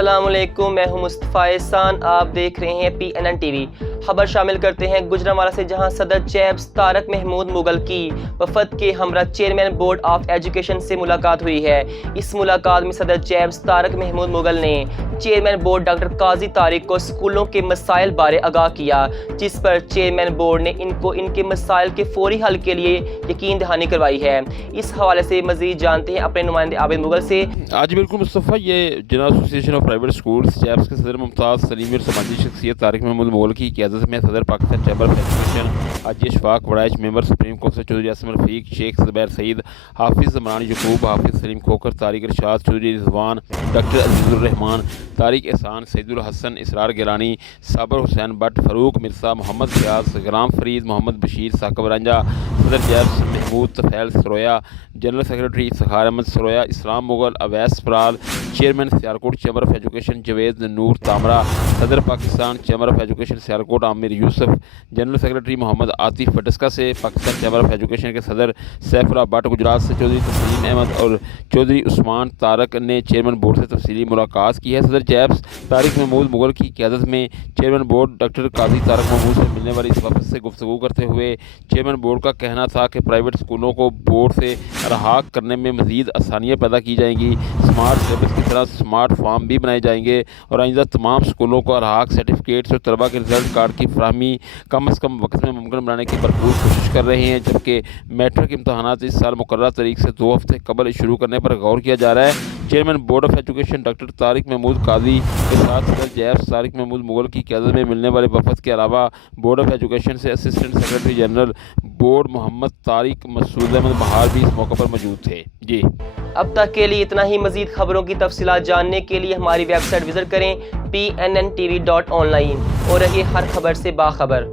السلام علیکم، میں ہوں مصطفیٰ احسان، آپ دیکھ رہے ہیں PNN ٹی وی۔ خبر شامل کرتے ہیں گجرانوالہ سے، جہاں صدر چیبز طارق محمود مغل کی وفد کے ہمراہ چیئرمین بورڈ آف ایجوکیشن سے ملاقات ہوئی ہے۔ اس ملاقات میں صدر چیبز طارق محمود مغل نے چیئرمین بورڈ ڈاکٹر قاضی طارق کو اسکولوں کے مسائل بارے آگاہ کیا، جس پر چیئرمین بورڈ نے ان کو ان کے مسائل کے فوری حل کے لیے یقین دہانی کروائی ہے۔ اس حوالے سے مزید جانتے ہیں اپنے نمائندے عابد مغل سے۔ آج بالکل مصطفیٰ، یہ جنرل ایسوسی آف پرائیویٹ اسکولز چیبز کے صدر ممتاز سلیمی اور سماجی شخصیت طارق محمود مغل کی قیادت میں صدر Pakistan chamber of education Haji Ashfaq Waraich, member supreme council Chaudhry Asim Rafiq, Sheikh Zubair Saeed, Hafiz Imran Yaqoob, Hafiz Saleem Khokhar, Tariq Irshad Chaudhry Rizwan, doctor Aziz ur-Rehman, Tariq Ehsan, Saeed ul-Hassan, Israr Gilani, Sabir Hussain Butt, Farooq Mirza, Muhammad Fayyaz, Ghulam Farid, Muhammad Bashir, Saqib Ranjha, صدر چیبز Mahmood Tufail Sarwia, general secretary Iftikhar Ahmed Sarwia, Islam Mughal, Awais Paral, chairman Sialkot chamber of education Javed Noor Tamra, صدر Pakistan chamber of education Sialkot Amir Yousuf, general secretary Muhammad Atif وڈسکا سے پاکستان چیمبر آف ایجوکیشن کے صدر سیف اللہ بٹ، گجرات سے چودھری تسلیم احمد اور چودھری عثمان طارق نے چیئرمین بورڈ سے تفصیلی ملاقات کی ہے۔ صدر چیبز طارق محمود مغل کی قیادت میں چیئرمین بورڈ ڈاکٹر قاضی طارق محمود سے ملنے والی اس وفد سے گفتگو کرتے ہوئے چیئرمین بورڈ کا کہنا تھا کہ پرائیویٹ اسکولوں کو بورڈ سے الحاق کرنے میں مزید آسانیاں پیدا کی جائیں گی، اسمارٹ سلیبس کی طرح اسمارٹ فارم بھی بنائے جائیں گے اور آئندہ تمام اسکولوں کو الحاق سرٹیفکیٹس اور طلباء کے رزلٹ کارڈ کی فراہمی کم از کم وقت میں ممکن بنانے کی بھرپور کوشش کر رہے ہیں، جبکہ میٹرک امتحانات اس سال مقررہ تاریخ سے 2 ہفتے قبل شروع کرنے پر غور کیا جا رہا ہے۔ Chairman board of education doctor Tariq Mahmood Qazi کے ساتھ صدر چیبز طارق محمود مغل کی قیادت میں ملنے والے وفد کے علاوہ بورڈ آف ایجوکیشن سے اسسٹنٹ سیکرٹری جنرل بورڈ محمد طارق، مسعود احمد بہار بھی اس موقع پر موجود تھے۔ اب تک کے لیے اتنا ہی۔ مزید خبروں کی تفصیلات جاننے کے لیے ہماری ویب سائٹ وزٹ کریں pnntv.online اور رہیے ہر خبر سے باخبر۔